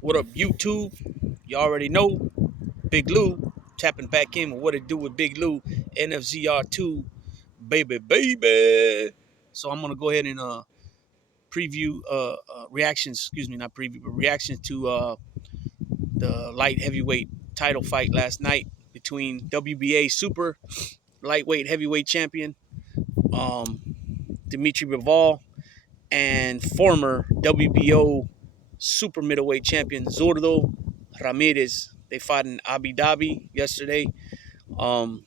What up, YouTube? You already know Big Lou tapping back in with what it do with Big Lou, NFZR2, baby. So I'm gonna go ahead and preview reactions. Excuse me, not preview, but reactions to the light heavyweight title fight last night between WBA super lightweight heavyweight champion Dimitri Bivol and former WBO super middleweight champion Zurdo Ramirez. They fought in Abu Dhabi yesterday. Um,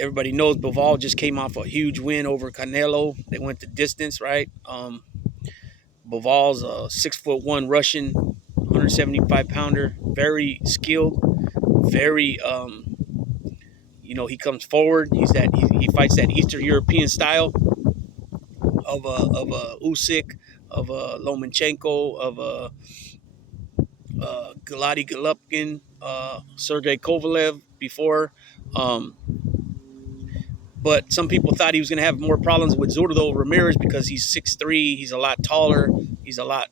Everybody knows Bivol just came off a huge win over Canelo. They went the distance, right? Bivol's a 6'1" Russian, 175 pounder, very skilled, very he comes forward. He fights that Eastern European style of a Usyk, of a Lomachenko, of a Gennady Golovkin, Sergey Kovalev before. Um, but some people thought he was going to have more problems with Zurdo Ramirez because he's 6'3", he's a lot taller, he's a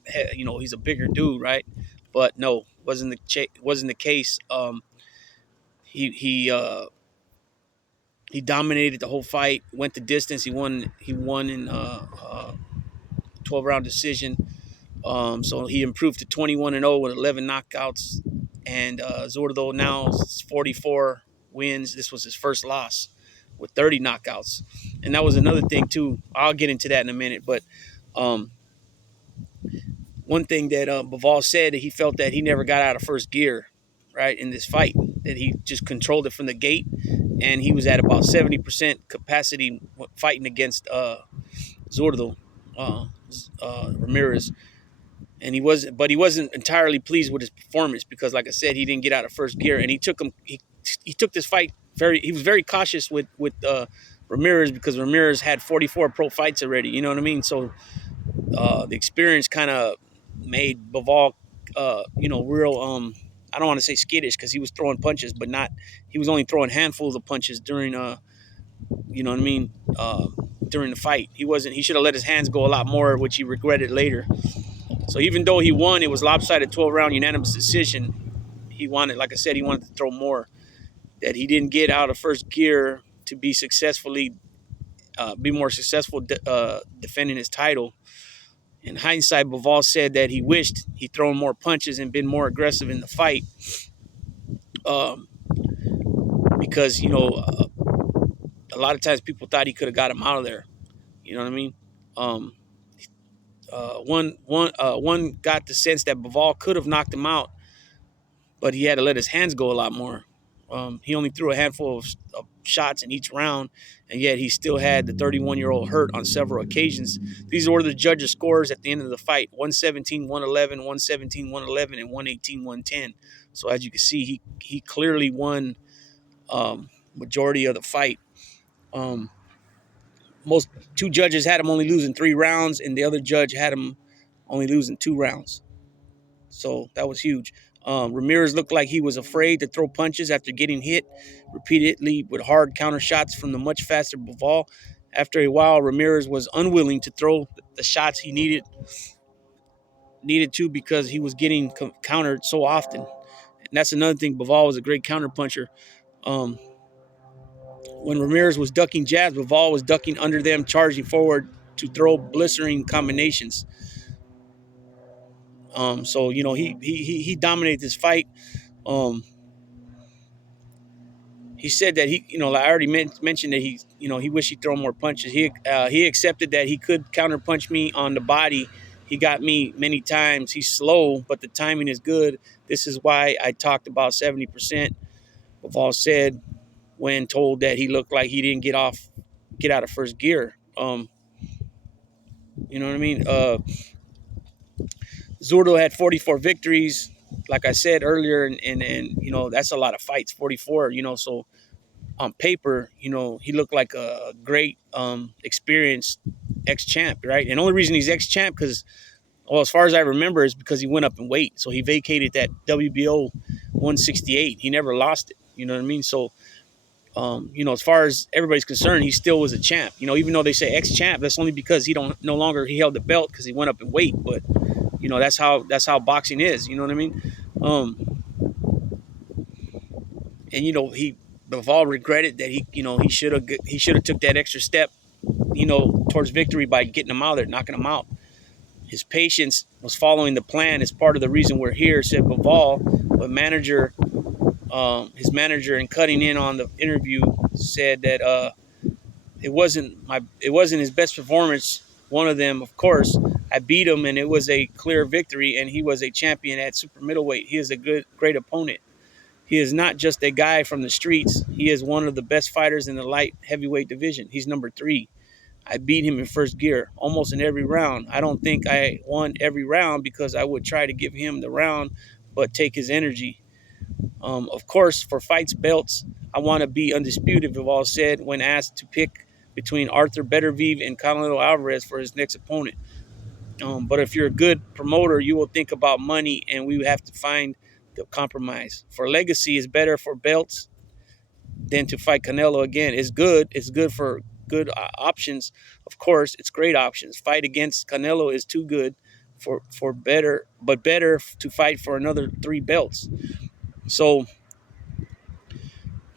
bigger dude, right? But no, wasn't the case. He he uh, he dominated the whole fight, went the distance. He won in 12-round decision. So he improved to 21-0 with 11 knockouts. And Zurdo now is 44 wins. This was his first loss with 30 knockouts. And that was another thing, too. I'll get into that in a minute. But one thing that Bivol said, that he felt that he never got out of first gear, right, in this fight, that he just controlled it from the gate. And he was at about 70% capacity fighting against Zurdo Ramirez. And he wasn't entirely pleased with his performance because, like I said, he didn't get out of first gear, and he took this fight he was very cautious with Ramirez because Ramirez had 44 pro fights already. You know what I mean? So the experience kind of made Bivol, real. I don't want to say skittish because he was throwing punches, but not. He was only throwing handfuls of punches during you know what I mean, during the fight. He should have let his hands go a lot more, which he regretted later. So even though he won, it was lopsided 12-round unanimous decision. Like I said, he wanted to throw more. That he didn't get out of first gear to be more successful defending his title. In hindsight, Bivol said that he wished he'd thrown more punches and been more aggressive in the fight. Because, a lot of times people thought he could have got him out of there. You know what I mean? One got the sense that Bivol could have knocked him out, but he had to let his hands go a lot more. He only threw a handful of shots in each round, and yet he still had the 31-year-old hurt on several occasions. These were the judges' scores at the end of the fight: 117, 111, 117, 111, and 118, 110. So as you can see, he clearly won majority of the fight. Most two judges had him only losing 3 rounds, and the other judge had him only losing 2 rounds. So that was huge. Ramirez looked like he was afraid to throw punches after getting hit repeatedly with hard counter shots from the much faster Bivol. After a while, Ramirez was unwilling to throw the shots he needed to because he was getting countered so often. And that's another thing. Bivol was a great counter puncher. When Ramirez was ducking jabs, Bivol was ducking under them, charging forward to throw blistering combinations. So he dominated this fight. He said that like I already mentioned that he wished he'd throw more punches. He accepted that he could counterpunch me on the body. He got me many times. He's slow, but the timing is good. This is why I talked about 70%. Bivol said when told that he looked like he didn't get out of first gear. You know what I mean? Zurdo had 44 victories, like I said earlier, and that's a lot of fights, 44. So on paper, he looked like a great, experienced ex-champ, right? And the only reason he's ex-champ because, as far as I remember, is because he went up in weight. So he vacated that WBO 168. He never lost it. You know what I mean? So, as far as everybody's concerned, he still was a champ. Even though they say ex-champ, that's only because he no longer held the belt because he went up in weight. But You know, that's how boxing is. You know what I mean? Um, and you know, Bivol regretted that he should have took that extra step, towards victory by getting him out there, knocking him out. His patience was following the plan. Is part of the reason we're here, said Bivol. But his manager, in cutting in on the interview, said that it wasn't his best performance. One of them, of course, I beat him, and it was a clear victory, and he was a champion at super middleweight. He is a great opponent. He is not just a guy from the streets. He is one of the best fighters in the light heavyweight division. He's number 3. I beat him in first gear, almost in every round. I don't think I won every round because I would try to give him the round, but take his energy. Of course, for Fite's belts, I want to be undisputed, Vival said when asked to pick between Arthur Beterbiev and Canelo Alvarez for his next opponent. But if you're a good promoter, you will think about money, and we have to find the compromise. For legacy, it's better for belts than to fight Canelo again. It's good. It's good for good options. Of course, it's great options. Fight against Canelo is too good for better, but better to fight for another 3 belts. So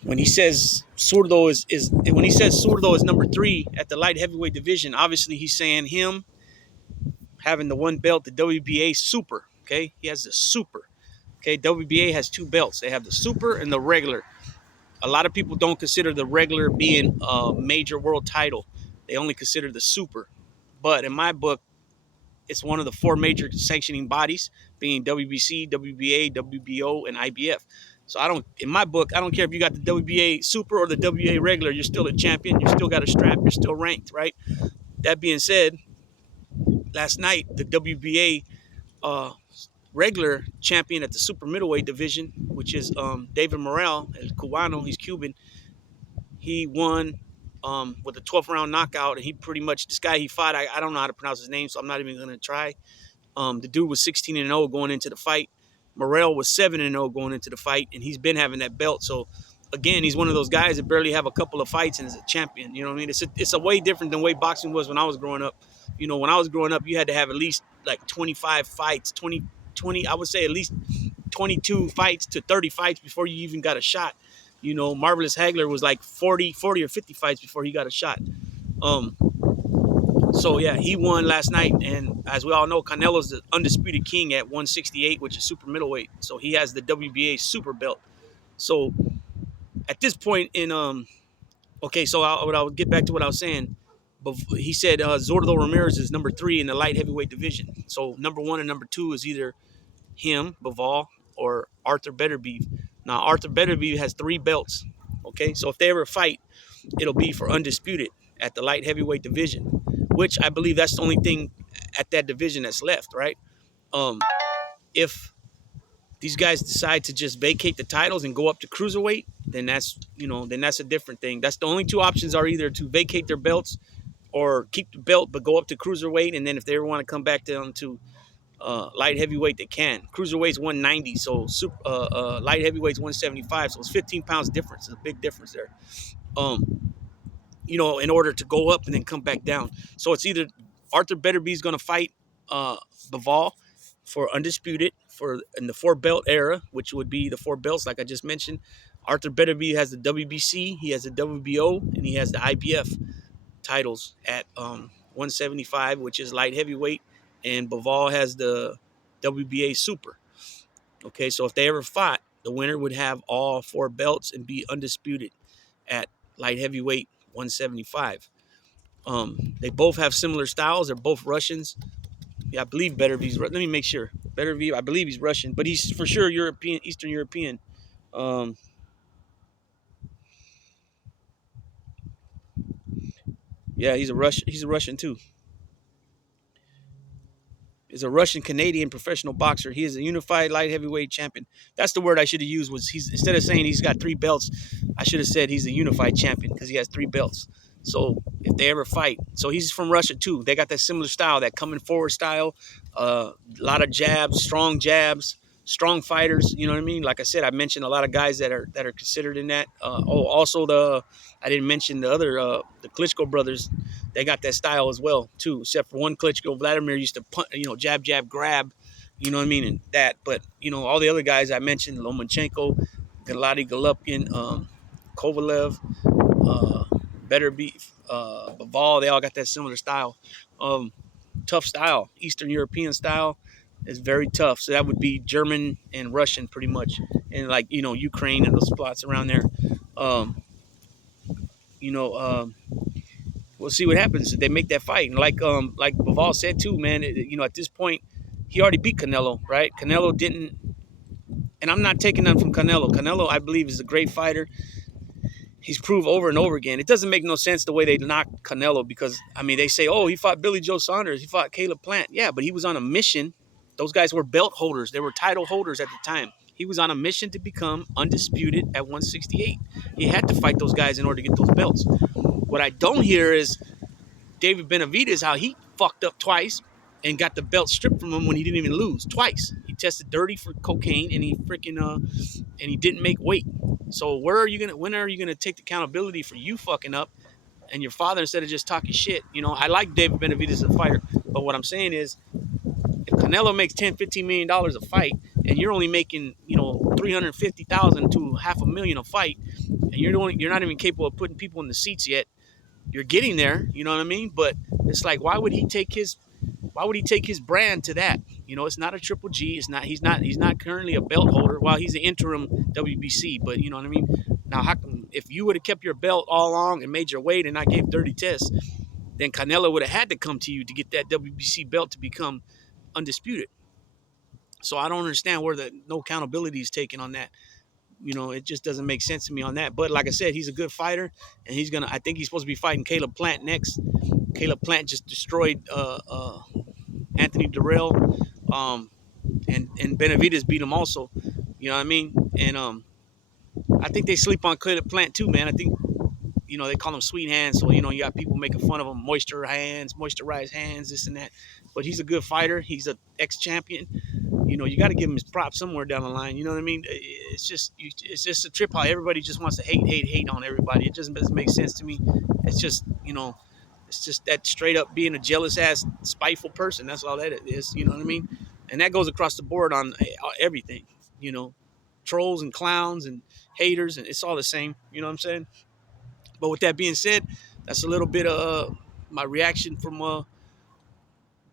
when he says Zurdo is number 3 at the light heavyweight division, obviously he's saying him having the one belt, the WBA Super. Okay, he has the Super. Okay, WBA has 2 belts. They have the Super and the regular. A lot of people don't consider the regular being a major world title. They only consider the Super. But in my book, it's one of the 4 major sanctioning bodies, being WBC, WBA, WBO, and IBF. So in my book, I don't care if you got the WBA Super or the WBA regular, you're still a champion. You still got a strap. You're still ranked, right? That being said, last night, the WBA regular champion at the super middleweight division, which is David Morrell, El Cubano, he's Cuban. He won with a 12th round knockout, and he pretty much, this guy he fought, I don't know how to pronounce his name, so I'm not even going to try. The dude was 16-0 going into the fight. Morrell was 7-0 going into the fight, and he's been having that belt. So again, he's one of those guys that barely have a couple of fights and is a champion. You know what I mean? It's a way different than way boxing was when I was growing up. You know, when I was growing up, you had to have at least like 25 fights, 20, I would say at least 22 fights to 30 fights before you even got a shot. You know, Marvelous Hagler was like 40 or 50 fights before he got a shot. So, yeah, he won last night. And as we all know, Canelo's the undisputed king at 168, which is super middleweight. So he has the WBA super belt. So at this point in, okay, so I'll get back to what I was saying. But he said Zurdo Ramirez is number 3 in the light heavyweight division. So number 1 and number 2 is either him, Bivol, or Arthur Beterbiev. Now, Arthur Beterbiev has 3 belts. Okay, so if they ever fight, it'll be for undisputed at the light heavyweight division, which I believe that's the only thing at that division that's left, right? If these guys decide to just vacate the titles and go up to cruiserweight, then that's a different thing. That's the only 2 options, are either to vacate their belts or keep the belt but go up to cruiserweight, and then if they ever want to come back down to light heavyweight, they can. Cruiserweight's 190, so light heavyweight's 175, so it's 15 pounds difference. It's a big difference there. In order to go up and then come back down. So it's either Arthur Beterbiev's going to fight Bivol for undisputed in the 4 belt era, which would be the 4 belts like I just mentioned. Arthur Beterbiev has the WBC, he has the WBO, and he has the IBF titles at 175, which is light heavyweight, and Bivol has the WBA Super. Okay, so if they ever fought, the winner would have all 4 belts and be undisputed at light heavyweight 175. They both have similar styles. They're both Russians. Yeah, I believe Beterbiev's. Let me make sure. Beterbiev, I believe he's Russian, but he's for sure European, Eastern European. Yeah, he's a Russian too. Is a Russian-Canadian professional boxer. He is a unified light heavyweight champion. That's the word I should have used. Instead of saying he's got 3 belts, I should have said he's a unified champion because he has 3 belts. So if they ever fight, so he's from Russia too. They got that similar style, that coming forward style, a lot of jabs, strong jabs. strong fighters. You know what I mean? Like I said, I mentioned a lot of guys that are considered in that. Also I didn't mention the other the Klitschko brothers. They got that style as well too. Except for one Klitschko, Vladimir used to punt, jab, jab, grab. You know what I mean? And that, but all the other guys I mentioned, Lomachenko, Gennady Golovkin, Kovalev, uh, Better Beef, Baval, they all got that similar style. Um, Tough style, Eastern European style is very tough. So that would be German and Russian pretty much, and like Ukraine and those spots around there. Um, you know, we'll see what happens if they make that fight. And like Baval said too, man. At this point, he already beat Canelo, right? Canelo didn't, and I'm not taking none from Canelo. Canelo, I believe, is a great fighter. He's proved over and over again. It doesn't make no sense the way they knock Canelo because, I mean, they say, oh, he fought Billy Joe Saunders. He fought Caleb Plant. Yeah, but he was on a mission. Those guys were belt holders. They were title holders at the time. He was on a mission to become undisputed at 168. He had to fight those guys in order to get those belts. What I don't hear is David Benavidez, how he fucked up twice and got the belt stripped from him when he didn't even lose twice. He tested dirty for cocaine and he freaking and he didn't make weight. So when are you gonna take the accountability for you fucking up and your father instead of just talking shit? I like David Benavidez as a fighter, but what I'm saying is if Canelo makes $10-15 million a fight and you're only making 350,000 to half a million a fight, and you're not even capable of putting people in the seats yet. You're getting there, you know what I mean? But it's like, why would he take his brand to that? It's not a Triple G. He's not currently a belt holder. Well, he's an interim WBC, but you know what I mean? Now, how come, if you would have kept your belt all along and made your weight and not gave dirty tests, then Canelo would have had to come to you to get that WBC belt to become undisputed. So I don't understand where the no accountability is taken on that. It just doesn't make sense to me on that. But like I said, he's a good fighter, and I think he's supposed to be fighting Caleb Plant next. Caleb Plant just destroyed Anthony Durrell, and Benavidez beat him also. You know what I mean? And I think they sleep on Caleb Plant too, man. I think they call him sweet hands, so you got people making fun of him, moisturized hands, this and that. But he's a good fighter. He's an ex-champion. You got to give him his props somewhere down the line. You know what I mean? It's just a trip how everybody just wants to hate on everybody. It just doesn't make sense to me. It's just it's just that straight up being a jealous ass, spiteful person. That's all that it is. You know what I mean? And that goes across the board on everything. Trolls and clowns and haters, and it's all the same. You know what I'm saying? But with that being said, that's a little bit of my reaction from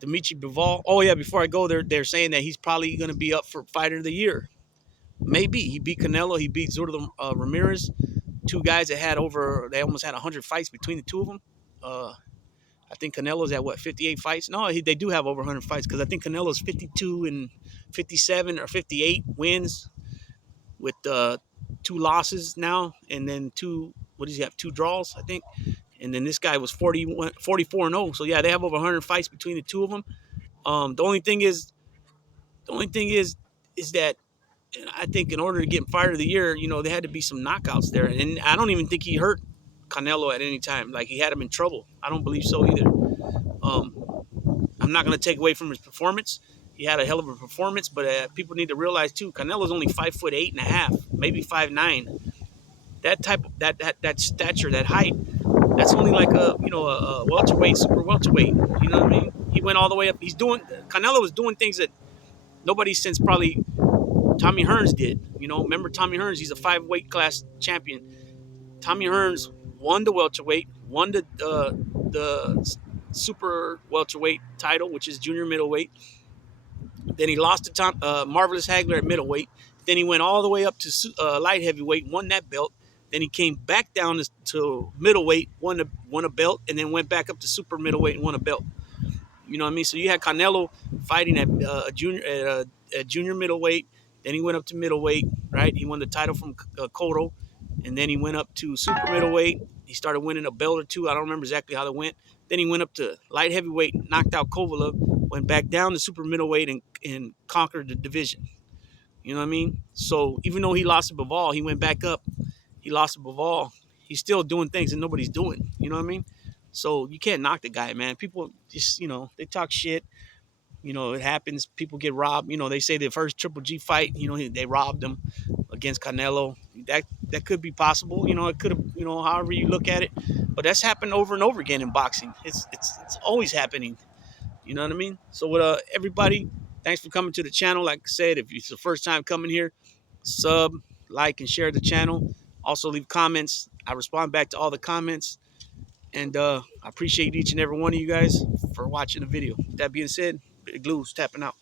Dimitri Bivol. Oh yeah, before I go, they're saying that he's probably going to be up for Fighter of the Year. Maybe he beat Canelo, he beat Zurdo Ramirez, two guys that they almost had 100 fights between the two of them. I think Canelo's at 58 fights. No, they do have over 100 fights because I think Canelo's 52 and 57 or 58 wins with two losses now, and then two. What does he have? Two draws, I think. And then this guy was 44 and 0. So yeah, they have over 100 fights between the two of them. The only thing is that I think in order to get Fighter of the Year, there had to be some knockouts there, and I don't even think he hurt Canelo at any time. Like he had him in trouble. I don't believe so either. I'm not going to take away from his performance. He had a hell of a performance, but people need to realize too, Canelo's only 5'8.5", maybe 5'9". That type of that stature, that height, that's only like a welterweight, super welterweight. You know what I mean? He went all the way up. Canelo was doing things that nobody since probably Tommy Hearns did. Remember Tommy Hearns? He's a 5 weight class champion. Tommy Hearns won the welterweight, won the super welterweight title, which is junior middleweight. Then he lost to Marvelous Hagler at middleweight. Then he went all the way up to light heavyweight, won that belt. Then he came back down to middleweight, won a belt, and then went back up to super middleweight and won a belt. You know what I mean? So you had Canelo fighting at junior middleweight. Then he went up to middleweight, right? He won the title from Cotto. And then he went up to super middleweight. He started winning a belt or two. I don't remember exactly how they went. Then he went up to light heavyweight, knocked out Kovalev, went back down to super middleweight and conquered the division. You know what I mean? So even though he lost to Bivol, he went back up. He lost to Bivol. He's still doing things that nobody's doing. You know what I mean? So you can't knock the guy, man. People just, they talk shit. You know, it happens. People get robbed. You know, they say the first Triple G fight, you know, they robbed him against Canelo. That could be possible. You know, it could have. You know, however you look at it, but that's happened over and over again in boxing. It's always happening. You know what I mean? So with everybody, thanks for coming to the channel. Like I said, if it's the first time coming here, sub, like, and share the channel. Also leave comments. I respond back to all the comments. And I appreciate each and every one of you guys for watching the video. With that being said, Big Lou's tapping out.